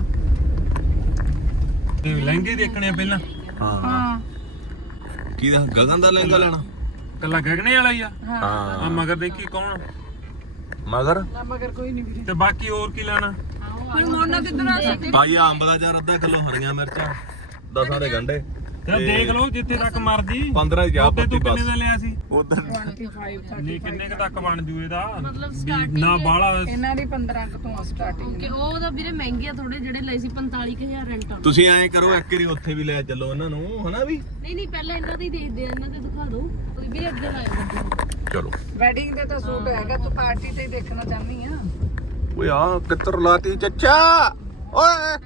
S1: ਲਹਿੰਗੇ ਦੇਖਣੇ ਆ ਪਹਿਲਾਂ।
S2: ਹਾਂ ਕੀ ਦਾ ਗਗਨ ਦਾ ਲਹਿੰਗਾ ਲੈਣਾ?
S1: ਕੱਲਾ ਗਗਨੇ ਵਾਲਾ ਹੀ ਆ।
S2: ਹਾਂ
S1: ਆ ਮਗਰ ਦੇਖੀ ਕੌਣ
S2: ਮਗਰ
S3: ਮਗਰ ਕੋਈ ਨਹੀਂ ਵੀਰੇ।
S1: ਤੇ ਬਾਕੀ ਹੋਰ ਕੀ ਲੈਣਾ?
S3: ਹੁਣ ਮੋਨਾ ਕਿੱਧਰ ਆ ਸਕੇ?
S2: ਭਾਈ ਅੰਬ ਦਾ ਚਾਰ ਅੱਧਾ ਕਿਲੋ ਹਰੀਆਂ ਮਿਰਚਾਂ ਦਸਾਂ ਦੇ ਗੰਢੇ
S1: ਤੇ ਦੇਖ ਲਓ ਜਿੱਥੇ ਤੱਕ ਮਰਜੀ।
S2: ਪੰਦਰਾਂ ਜਾ
S1: ਉੱਤੇ
S2: ਪੱਤੀ
S1: ਤੂੰ
S2: ਬਸ
S1: ਕਿੰਨੇ ਦਾ ਲਿਆ ਸੀ?
S2: ਉਧਰ
S1: ਨਹੀਂ ਕਿੰਨੇ ਕ ਤੱਕ ਬਣ ਜੂ ਇਹਦਾ?
S5: ਮਤਲਬ
S1: ਵੀ
S5: starting
S1: ਨਾ ਬਾਹਲਾ।
S3: ਇਹਨਾਂ ਦੀ ਪੰਦਰਾਂ ਕੁ ਤੋਂ ਸਟਾਰਟਿੰਗ।
S5: ਕਿ ਉਹ ਤਾਂ ਵੀਰੇ ਮਹਿੰਗੇ ਆ ਥੋੜੇ, ਜਿਹੜੇ ਲਏ ਸੀ ਪੰਤਾਲੀ ਕੁ ਹਜ਼ਾਰ ਰੈਂਟ ਆ।
S2: ਤੁਸੀਂ ਐਂ ਕਰੋ ਇੱਕ ਵਾਰੀ ਉੱਥੇ ਵੀ ਲੈ ਚੱਲੋ ਇਹਨਾਂ ਨੂੰ ਹਨਾ ਵੀ।
S5: ਨਹੀਂ ਨਹੀਂ ਪਹਿਲਾਂ ਇਹਨਾਂ ਦੇ ਹੀ ਦੇਖਦੇ ਆ, ਇਹਨਾਂ ਦੇ ਦਿਖਾ ਦਿਓ। ਕੋਈ ਵੀਰੇ ਅੱਗੇ ਲਾਇਆ
S2: ਚਲੋ
S3: ਵੈਡਿੰਗ ਦੇ ਤਾਂ ਸੂਟ ਹੈਗਾ, ਤੂੰ ਪਾਰਟੀ ਤੇ ਹੀ ਦੇਖਣਾ ਚਾਹਨੀ ਆ।
S2: ਓਏ ਆ ਕਿੱਧਰ ਲਾਤੀ ਚੱਚਾ ਓਏ।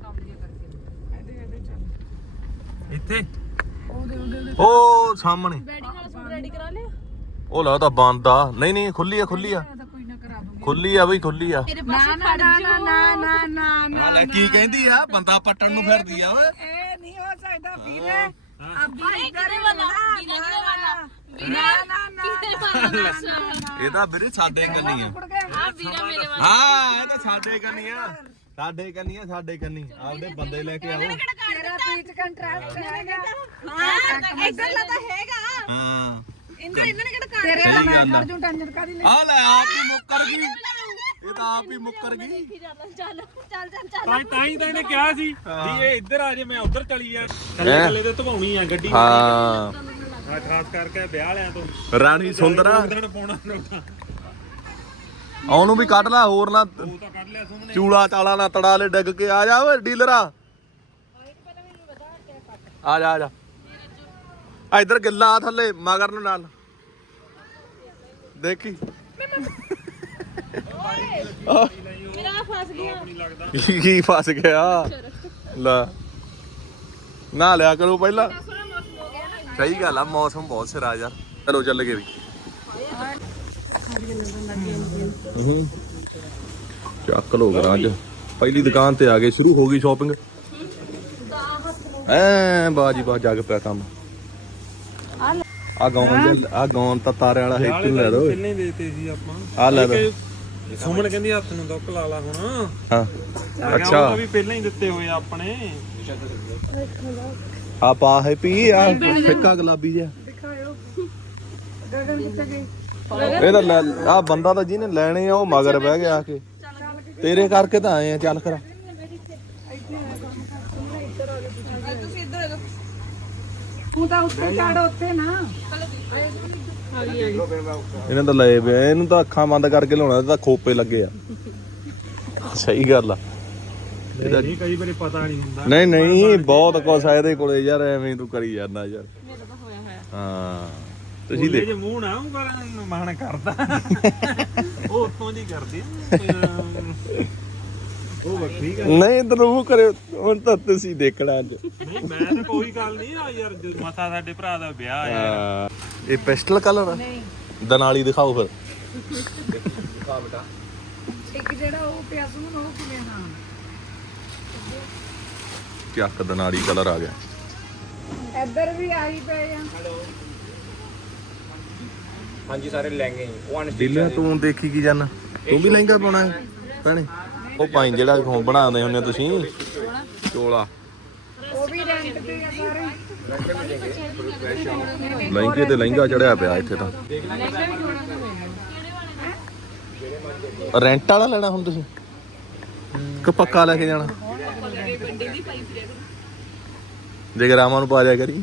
S1: ਇੱਥੇ
S2: ਉਹ ਸਾਹਮਣੇ
S5: ਵੈਡਿੰਗ ਵਾਲਾ ਸੂਟ ਰੈਡੀ ਕਰਾ ਲਿਆ
S2: ਉਹ ਲੱਗਦਾ ਬੰਦ ਆ। ਨਹੀਂ ਨਹੀਂ ਖੁੱਲੀ ਆ ਖੁੱਲੀ ਆ
S3: ਕੋਈ ਨਾ ਕਰਾ ਦੂੰਗੀ।
S2: ਖੁੱਲੀ ਆ ਬਈ ਖੁੱਲੀ ਆ।
S5: ਤੇਰੇ
S3: ਨਾ
S5: ਪਾਸੇ
S3: ਨਾ
S5: ਖੜ
S3: ਨਾ
S5: ਜਾਓ।
S3: ਨਾ ਨਾ ਨਾ ਨਾ
S2: ਆ ਲੈ ਕੀ ਕਹਿੰਦੀ ਆ? ਬੰਦਾ ਪੱਟਣ ਨੂੰ ਫਿਰਦੀ ਆ ਓਏ।
S3: ਇਹ ਨਹੀਂ ਹੋ ਸਕਦਾ ਵੀਰੇ।
S5: ਵੀਰੇ ਕਿਹਦੇ ਵਾਲਾ? ਵੀਰੇ ਕਿਹਦੇ ਵਾਲਾ? ਵੀਰੇ
S3: ਨਾ ਨਾ ਨਾ
S5: ਕਿਹਦੇ ਵਾਲਾ?
S2: ਇਹ ਤਾਂ ਵੀਰੇ ਸਾਡੇ ਕੰਨੀ ਆ।
S5: ਆ ਵੀਰਾ ਮੇਰੇ ਵਾਲਾ।
S2: ਹਾਂ ਇਹ ਤਾਂ ਸਾਡੇ ਕੰਨੀ ਆ। ਸਾਡੇ ਕੰਨੀ ਆ ਸਾਡੇ ਕੰਨੀ। ਆਪਦੇ ਬੰਦੇ ਲੈ ਕੇ ਆਓ।
S3: ਤੇਰਾ ਪੀਚ ਕੰਟਰੈਕਟ ਹੈਗਾ।
S5: ਹਾਂ ਇਧਰਲਾ ਤਾਂ ਹੈਗਾ।
S2: ਹਾਂ
S5: ਇੰਦਰ ਇਹਨਾਂ ਨੇ ਕਿਹੜਾ
S3: ਤੇਰੇ
S2: ਸਹੀ
S3: ਨਾਲ ਮੈਂ
S2: ਗੱਲ ਆ।
S3: ਖੜ ਜੂ ਟੈਨਸ਼ਨ ਕਾਦੀ ਲਈ।
S2: ਆ ਲੈ ਆਪ ਹੀ ਮੁੱਕਰ ਗਈ। ਇਹ ਤਾਂ ਆਪ ਹੀ ਮੁੱਕਰ ਗਈ।
S5: ਦੇਖੀ ਜਾਂਦਾ ਚੱਲ ਚੱਲ ਚੱਲ ਚੱਲ
S1: ਤਾਂ ਤਾਂ ਹੀ ਤਾਂ ਇਹਨੇ ਕਿਹਾ ਸੀ ਵੀ ਇਹ ਇੱਧਰ ਆ ਜੇ ਮੈਂ ਉੱਧਰ ਚਲੀ ਜਾ। ਕੱਲੇ ਕੱਲੇ ਤੇ ਧਵਾਉਣੀ ਆ ਗੱਡੀ।
S2: ਹਾਂ
S1: ਆ ਖਾਸ ਕਰਕੇ ਵਿਆਹ ਵਾਲਿਆਂ ਤੋਂ
S2: ਰਾਣੀ ਸੁੰਦਰਾ
S1: ਉਧਰ ਪਾਉਣਾ ਲੋਕਾਂ।
S2: ਉਹਨੂੰ ਵੀ ਕੱਢ ਲੈ ਹੋਰ ਨਾ
S1: ਉਹ ਤਾਂ ਕੱਢ ਲਿਆ ਸੁਮਨੇ।
S2: ਚੂਲਾ ਚਾਲਾ ਨਾ ਤੜਾ ਲੈ ਡਿੱਗ ਕੇ ਆ ਜਾ ਓਏ ਡੀਲਰਾ। ਆ ਜਾ ਆ ਜਾ ਆ ਇਧਰ ਗਿੱਲਾ ਆ ਥੱਲੇ ਮਗਰ ਨੂੰ ਨਾਲ ਦੇਖੀ।
S5: ਮੇਰਾ ਫਸ ਗਿਆ।
S2: ਕੀ ਕੀ ਫਸ ਗਿਆ ਲੈ ਨਾ ਲਿਆ ਕਰੋ ਪਹਿਲਾਂ। ਸਹੀ ਗੱਲ ਆ ਮੌਸਮ ਬਹੁਤ ਸਿਰਾ ਯਾਰ। ਚਲੋ ਚੱਲ ਗਏ ਵੀ। ਚੱਕ ਲੋ ਕਰਾਂ ਅੱਜ ਪਹਿਲੀ ਦੁਕਾਨ ਤੇ ਆ ਗਏ। ਸ਼ੁਰੂ ਹੋ ਗਈ ਸ਼ਾਪਿੰਗ। ਐ ਬਾਜੀ ਬਾਜ ਜਗ ਪਿਆ ਕੰਮ। ਆ ਗੌਨ ਆ ਗੌਨ ਤਾਂ ਤਾਰੇ ਵਾਲਾ ਹੈ ਕਿ ਲੈ ਦੋ।
S1: ਕਿੰਨੇ ਦੇਤੇ ਸੀ ਆਪਾਂ?
S2: ਆ ਲੈ ਦੋ।
S1: ਸੁਮਨ ਕਹਿੰਦੀ ਹੱਥ ਨੂੰ ਦੁੱਖ ਲਾ ਲਾ ਹੁਣ।
S2: ਹਾਂ
S1: ਅੱਛਾ ਉਹ ਵੀ ਪਹਿਲਾਂ ਹੀ ਦਿੱਤੇ ਹੋਏ ਆ ਆਪਣੇ।
S2: ਆ ਪਾ ਹੈ ਪੀ ਆ ਫਿੱਕਾ ਗੁਲਾਬੀ ਜਿਹਾ।
S3: ਗਗਨ ਕਿੱਥੇ ਗਈ?
S2: ਇਹ ਤਾਂ ਆ ਬੰਦਾ ਤਾਂ ਜਿਹਨੇ ਲੈਣੇ ਆ ਉਹ ਮਗਰ ਬਹਿ ਗਿਆ ਆ ਕੇ। ਤੇਰੇ ਕਰਕੇ ਤਾਂ ਆਏ ਆ। ਚੱਲ ਕਰ
S3: ਤੂੰ ਤਾਂ ਉੱਤੇ ਚੜ ਉੱਤੇ ਨਾ।
S2: ਇਹਨਾਂ ਤਾਂ ਲਏ ਪਿਆ। ਇਹਨੂੰ ਤਾਂ ਅੱਖਾਂ ਬੰਦ ਕਰਕੇ ਲਾਉਣਾ। ਇਹ ਤਾਂ ਖੋਪੇ ਲੱਗੇ ਆ। ਸਹੀ ਗੱਲ ਆ। ਇਹਦਾ
S1: ਨਹੀਂ ਕਈ ਵਾਰੀ ਪਤਾ ਨਹੀਂ ਹੁੰਦਾ।
S2: ਨਹੀਂ ਨਹੀਂ ਬਹੁਤ ਕੁਛ ਆ ਇਹਦੇ ਕੋਲੇ ਯਾਰ। ਐਵੇਂ ਤੂੰ ਕਰੀ ਜਾਂਦਾ ਯਾਰ।
S5: ਮੇਰਾ ਤਾਂ ਹੋਇਆ ਹੋਇਆ।
S2: ਹਾਂ ਤੁਸੀਂ
S1: ਉਹਦੇ
S2: ਦੇ
S1: ਜੇ ਮੂੰਹ ਨਾ ਉਹ ਕਰਨ ਮਾਣ ਕਰਦਾ। ਉਹ ਉਤੋਂ ਦੀ ਕਰਦੀ ਉਹ ਵੱਖਰੀ ਗੱਲ।
S2: ਨਹੀਂ ਇਧਰ ਉਹ ਕਰੇ। ਹੁਣ ਤਾਂ ਤੁਸੀਂ ਦੇਖਣਾ ਅੱਜ।
S1: ਨਹੀਂ ਮੈਂ ਤਾਂ ਕੋਈ ਗੱਲ ਨਹੀਂ ਆ ਯਾਰ। ਮਸਾ ਸਾਡੇ ਭਰਾ ਦਾ ਵਿਆਹ ਆ।
S2: ਹਾਂ ਇਹ ਪਿਸਟਲ ਕਲਰ ਆ। ਦਨਾਲੀ ਦਿਖਾਓ ਫਿਰ। ਦਿਖਾ ਬੇਟਾ।
S3: ਇੱਕ ਜਿਹੜਾ ਉਹ ਪਿਆ ਸੁਣ ਉਹ ਕਿਵੇਂ? ਹਾਂ
S2: ਚੱਕ ਦਨਾਲੀ ਕਲਰ ਆ ਗਿਆ।
S3: ਇੱਧਰ ਵੀ ਆਈ ਪਏ ਆ।
S6: ਹਾਂਜੀ ਸਾਰੇ ਲਹਿੰਗੇ ਵਨ
S2: ਦਿੱਲੀ ਤੂੰ ਦੇਖੀ ਕੀ ਜਾਨਾ? ਤੂੰ ਵੀ ਲਹਿੰਗਾ ਪਾਉਣਾ ਹੈ ਭੈਣੇ? ਉਹ ਪਾਈ ਜਿਹੜਾ ਹੁਣ ਬਣਾਉਂਦੇ ਹੁੰਦੇ ਤੁਸੀਂ ਚੋਲਾ।
S3: ਉਹ ਵੀ ਰੈਂਟ ਤੇ ਆ ਸਾਰੇ।
S2: ਲਹਿੰਗੇ ਤੇ ਲਹਿੰਗਾ ਚੜਿਆ ਪਿਆ ਇੱਥੇ ਤਾਂ। ਰੈਂਟ ਵਾਲਾ ਲੈਣਾ ਹੁਣ ਤੁਸੀਂ ਕਿ ਪੱਕਾ ਲੈ ਕੇ ਜਾਣਾ? ਜਗਰਾਵਾਂ ਨੂੰ ਪਾ ਜਾ ਕਰੀ।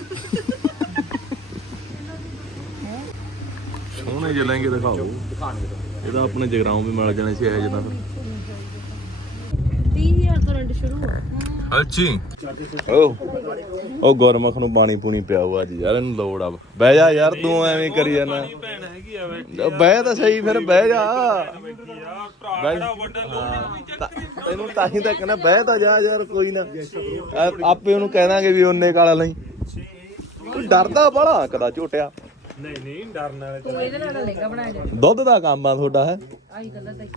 S2: ਸੋਹਣੇ ਜਿਹੇ ਲਹਿੰਗੇ ਦਿਖਾਓ। ਇਹਦਾ ਆਪਣੇ ਜਗਰਾਉਂ ਵੀ ਮਿਲ ਜਾਣੇ ਸੀ ਇਹ ਜਿਹਾ।
S5: ਤੀਹ ਹਜ਼ਾਰ ਤੋਂ ਰੈਂਟ ਸ਼ੁਰੂ ਆ।
S4: ਅੱਛੀ ਓ ਉਹ ਗੁਰਮੁਖ ਨੂੰ ਪਾਣੀ ਪੂਣੀ ਪਿਆਓ ਅੱਜ ਯਾਰ, ਇਹਨੂੰ ਲੋੜ ਆ। ਬਹਿ ਜਾ ਯਾਰ, ਤੂੰ ਐਵੇਂ ਕਰੀ ਜਾਣਾ।
S1: ਭੈਣ ਹੈਗੀ ਆ ਬੈਠੀ
S4: ਬਹਿ ਤਾਂ ਸਹੀ, ਫਿਰ ਬਹਿ ਜਾ।
S1: ਭਰਾ ਕਿਹੜਾ ਵੱਡਾ ਲੋੜ
S4: ਤਾਂ ਇਹਨੂੰ ਤਾਂ ਹੀ ਤਾਂ ਕਹਿੰਦਾ ਬਹਿ ਤਾਂ ਜਾ ਯਾਰ, ਕੋਈ ਨਾ ਆ- ਆਪੇ ਉਹਨੂੰ ਕਹਿ ਦਾਂਗੇ ਵੀ ਉਹਨੇ ਕਾਲਾ ਲਈ। ਤੂੰ ਡਰਦਾ ਬੜਾ ਕਦਾ ਝੋਟਿਆ।
S1: ਨਹੀਂ ਨਹੀਂ ਡਰਨ ਵਾਲੇ
S3: ਤੂੰ ਇਹਦੇ ਨਾਲ ਲਹਿੰਗਾ ਬਣਾਇਆ ਜਾ
S4: ਦੁੱਧ ਦਾ ਕੰਮ ਆ ਤੁਹਾਡਾ ਹੈ।
S3: ਆਈ ਗੱਲਾਂ ਤਾਂ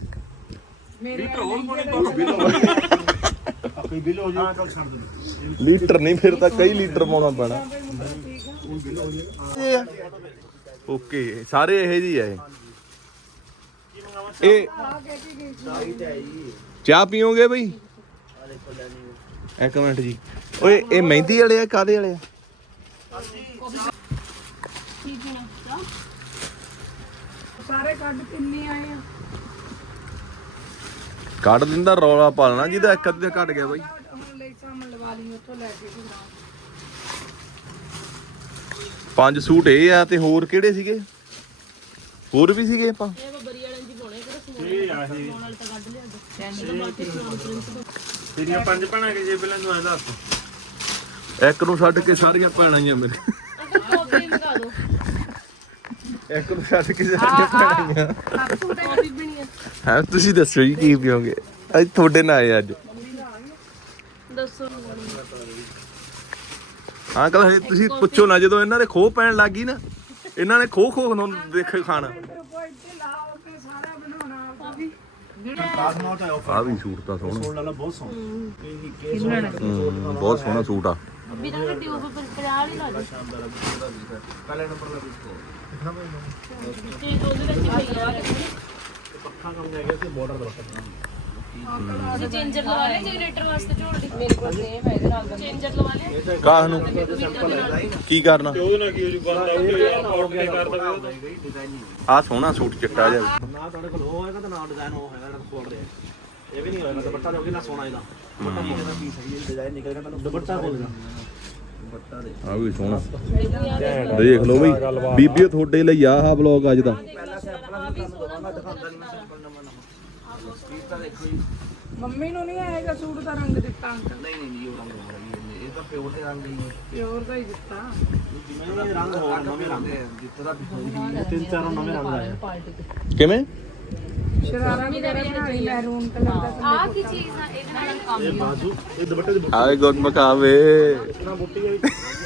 S4: ਲੀਟਰ ਨਹੀਂ, ਫਿਰ ਤਾਂ ਕਈ ਲੀਟਰ ਪਾਉਣਾ ਪੈਣਾ। ਓਕੇ, ਸਾਰੇ ਇਹੋ ਜਿਹੀ ਆ ਇਹ। ਇਹ ਚਾਹ ਪੀਓਗੇ ਬਈ? ਇੱਕ ਮਿੰਟ ਜੀ। ਓਏ ਇਹ ਮਹਿੰਦੀ ਵਾਲੇ ਆ, ਕਾਦੇ ਵਾਲੇ ਆ?
S3: ਸਾਰੇ ਕੱਢ ਕਿੰਨੇ ਆਏ ਆ
S4: ਕੱਢ ਦਿੰਦਾ, ਰੌਲਾ ਪਾਲਣਾ ਜਿਹਦਾ ਇੱਕ ਅੱਧੇ ਘਟ ਗਿਆ ਬਾਈ।
S3: ਹੁਣ ਲੈ ਸਾਹਮਣ ਲਵਾ ਲਈ ਉੱਥੋਂ ਲੈ ਕੇ ਘੁੰਮਾ।
S4: ਪੰਜ ਸੂਟ ਇਹ ਆ, ਤੇ ਹੋਰ ਕਿਹੜੇ ਸੀਗੇ? ਹੋਰ ਵੀ ਸੀਗੇ ਆਪਾਂ।
S5: ਇਹ ਬੱਬਰੀ ਵਾਲਿਆਂ ਦੀ ਪਾਉਣੇ ਕਰ
S1: ਇਹ ਆ ਇਹ
S5: ਸੋਨ ਵਾਲੇ ਤਾਂ ਕੱਢ ਲਿਆ
S1: ਤੇਰੀਆਂ ਪੰਜ ਭੈਣਾਂ ਕਿ ਜੇ ਪਹਿਲਾਂ ਨੂੰ ਐਂ ਦੱਸ।
S4: ਇੱਕ ਨੂੰ ਛੱਡ ਕੇ ਸਾਰੀਆਂ ਭੈਣਾਂ ਹੀ ਆ ਮੇਰੇ।
S5: ਅੰਕਲ ਕਾਫੀ ਲਗਾ ਦਿਓ,
S4: ਇੱਕ ਨੂੰ ਛੱਡ ਕੇ ਸਾਰੀਆਂ ਭੈਣਾਂ ਹੀ ਆ।
S5: ਕਾਫੀ ਪੀਣੀ ਆ।
S4: ਹੈ ਤੁਸੀਂ ਦੱਸੋ ਜੀ ਕੀ ਪੀਓਗੇ? ਅੱਜ ਤੁਹਾਡੇ ਨਾਲ ਆਏ ਅੱਜ।
S5: ਦੱਸੋ
S4: ਅੰਕਲ ਹਜੇ ਤੁਸੀਂ ਪੁੱਛੋ ਨਾ, ਜਦੋਂ ਇਹਨਾਂ ਦੇ ਖੋਹ ਪੈਣ ਲੱਗ ਗਈ ਨਾ, ਇਹਨਾਂ ਨੇ ਖੋ ਖੋ ਨੂੰ ਦੇਖੇ ਖਾਣਾ। ਆ ਵੀ ਸੂਟ ਤਾਂ ਸੋਹਣਾ, ਬਹੁਤ ਸੋਹਣਾ, ਬਹੁਤ ਸੋਹਣਾ ਸੂਟ ਆ।
S5: ਵੀ ਤਾਂ ਗੱਡੀ ਉਹ ਪਰ ਪੰਜਾਹ ਹੀ ਲਾ ਦੇ।
S6: ਪਹਿਲੇ ਨੰਬਰ ਦਾ ਦੇਖੋ
S5: ਤੇ ਉਹਦੇ ਵਿੱਚ ਪਈ ਆ
S6: ਪੱਖਾ ਕੰਮ ਲੈ ਗਿਆ ਤੇ ਬਾਰਡਰ ਦਾ
S5: ਤੁਸੀਂ ਚੇਂਜਰ ਲਵਾ ਲਿਆ ਜਨਰੇਟਰ ਵਾਸਤੇ ਝੋਲਦੀ? ਮੇਰੇ ਕੋਲ ਸੇਮ ਹੈ ਇਹਦੇ ਨਾਲ ਦਾ ਚੇਂਜਰ ਲਵਾ ਲਿਆ।
S4: ਕਾਹ ਨੂੰ ਕੀ ਕਰਨਾ?
S1: ਉਹਦੇ ਨਾਲ ਕੀ ਹੋ ਜੂ ਬੰਦਾ ਉਹ ਕੇ ਕਰ ਦਵੇ।
S4: ਆ ਸੋਹਣਾ ਸੂਟ ਚਿੱਟਾ ਜਿਹਾ।
S6: ਨਾ ਤੁਹਾਡੇ ਕੋਲ ਉਹ ਹੈਗਾ ਤਾਂ ਨਾ ਡਿਜ਼ਾਈਨ ਉਹ ਹੈਗਾ ਜਿਹੜਾ ਖੋਲ ਰਿਹਾ। ਇਹ ਵੀ ਨਹੀਂ ਹੋਏਗਾ, ਦੁਪੱਟਾ ਦੇਖੋਗੇ ਨਾ ਸੋਹਣਾ ਇਹਦਾ। ਦੁਪੱਟਾ ਕਿਹਦੇ ਦਾ ਪੀਸ ਹੈ, ਇਹ ਡਿਜ਼ਾਈਨ ਨਿਕਲੇਗਾ ਤੁਹਾਨੂੰ ਦੁਪੱਟਾ ਖੋਲਣਾ। ਦੁਪੱਟਾ ਦੇ
S4: ਆ ਵੀ ਸੋਹਣਾ, ਦੇਖ ਲਓ ਬਈ ਬੀਬੀਓ ਤੁਹਾਡੇ ਲਈ ਆ ਆਹ ਵਲੌਗ ਅੱਜ ਦਾ।
S6: ਪਹਿਲਾ ਸੈਂਪਲ ਮੈਂ ਤੁਹਾਨੂੰ ਦਵਾਂਗਾ, ਦਿਖਾਉਂਦਾ ਨਹੀਂ ਮੈਂ ਸੈਂਪਲ ਨਵਾਂ ਨਵਾਂ। ਪੀਸ ਤਾਂ ਦੇਖੋ ਜੀ।
S3: ਮੰਮੀ ਨੂੰ ਨਹੀਂ ਆਏਗਾ ਸੂਟ ਦਾ ਰੰਗ ਦਿੱਤਾ ਅੰਕਲ?
S6: ਨਹੀਂ ਨਹੀਂ ਜੀ, ਉਹ ਰੰਗ ਹੋ ਰਹੀ ਇਹ ਤਾਂ ਪਿਓਰ ਦੇ ਰੰਗ ਹੀ ਹੈ।
S3: ਪਿਓਰ ਦਾ ਹੀ ਦਿੱਤਾ।
S6: ਜਿਵੇਂ ਇਹ ਰੰਗ ਹੋਰ ਨਵੇਂ ਰੰਗ ਜਿੱਥੇ ਦਾ ਤਿੰਨ ਚਾਰ ਨਵੇਂ ਰੰਗ ਆਏ
S4: ਕਿਵੇਂ?
S3: ਸ਼ਰਾਰਾ ਵਗੈਰਾ ਬਣਾਈ ਮੈਰੂਨ ਕਲਰ ਦਾ।
S5: ਆ ਕੀ ਚੀਜ਼ ਆ ਇਹਦੇ ਨਾਲ ਕੰਮ
S6: ਇਹ ਬਾਜੂ ਇਹ ਦੁਪੱਟੇ ਦੇ
S4: ਆਏ ਗੁੱਡ ਮਕਾਵੇ।
S6: ਨਾ ਬੁੱਟੀ ਵਾਲੀ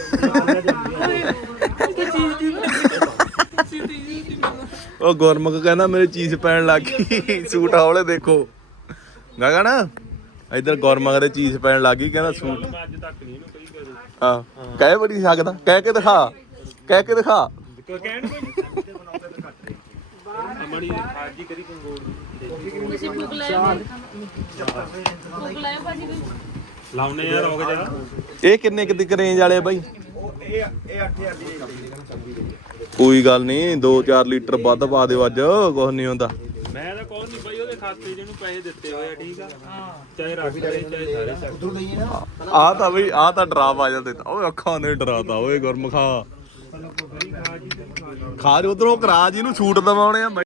S4: ਉਹ ਗੁਰਮੁਖ ਕਹਿੰਦਾ ਮੇਰੇ ਚੀਜ਼ ਪੈਣ ਲੱਗ ਗਈ। ਸੂਟ ਹੌਲੇ ਦੇਖੋ ਗਗਨ, ਇਧਰ ਗੁਰਮੁਖ ਦੇ ਚੀਜ਼ ਪੈਣ ਲੱਗ ਗਈ। ਕਹਿੰਦਾ ਸੂਟ
S1: ਮੈਂ ਅੱਜ ਤੱਕ ਨਹੀਂ ਇਹਨੂੰ ਕਹੀ ਕਦੇ
S4: ਆ ਕਹਿ ਬੜੀ ਸਕਦਾ, ਕਹਿ ਕੇ ਦਿਖਾ, ਕਹਿ ਕੇ ਦਿਖਾ।
S1: ਕਹਿਣ ਕੋਈ ਅਮੜੀ ਅੱਜ ਹੀ ਕਰੀ ਕੰਗੋੜ
S5: ਤੁਸੀਂ ਭੁੱਖ ਲਾਇਆ ਭੁੱਖ ਲਾਇਆ ਭਾਜੀ ਕੋਈ
S1: ਲਾਉਨੇ ਯਾਰ ਰੁਕ ਜਾ।
S4: ਇਹ ਕਿੰਨੇ ਕੁ ਦੀ ਰੇਂਜ ਵਾਲੇ ਆ ਬਾਈ?
S6: ਇਹ ਇਹ ਅੱਠ ਹਜ਼ਾਰ ਦੀ ਰੇਂਜ ਦੀ।
S4: ਕੋਈ ਗੱਲ ਨਹੀਂ, ਦੋ ਚਾਰ ਲੀਟਰ ਵੱਧ ਪਾ ਦਿਓ ਅੱਜ, ਕੁਝ ਨਹੀਂ ਹੁੰਦਾ।
S1: ਮੈਂ ਤਾਂ ਕੌਣ ਨਹੀਂ ਬਾਈ ਉਹਦੇ ਖਾਤੇ ਜਿਹਨੂੰ ਪੈਸੇ ਦਿੱਤੇ ਹੋਏ ਆ, ਠੀਕ ਆ। ਚਾਹੇ ਰੱਖ ਲੈ ਚਾਹੇ ਸਾਰੇ ਚੱਕ।
S6: ਉਧਰ ਲਈਏ ਨਾ
S4: ਆ ਤਾਂ ਬਈ ਆ ਤਾਂ ਡਰਾਵਾ ਜਿਹਾ ਦਿੱਤਾ ਓਏ, ਅੱਖਾਂ ਨੇ ਡਰਾਤਾ ਓਏ ਗੁਰਮੁਖਾ। ਖਾ ਜੀ ਉਧਰੋਂ ਕਰਾ ਜੀ ਨੂੰ ਸੂਟ ਦਵਾਉਣੇ ਆ।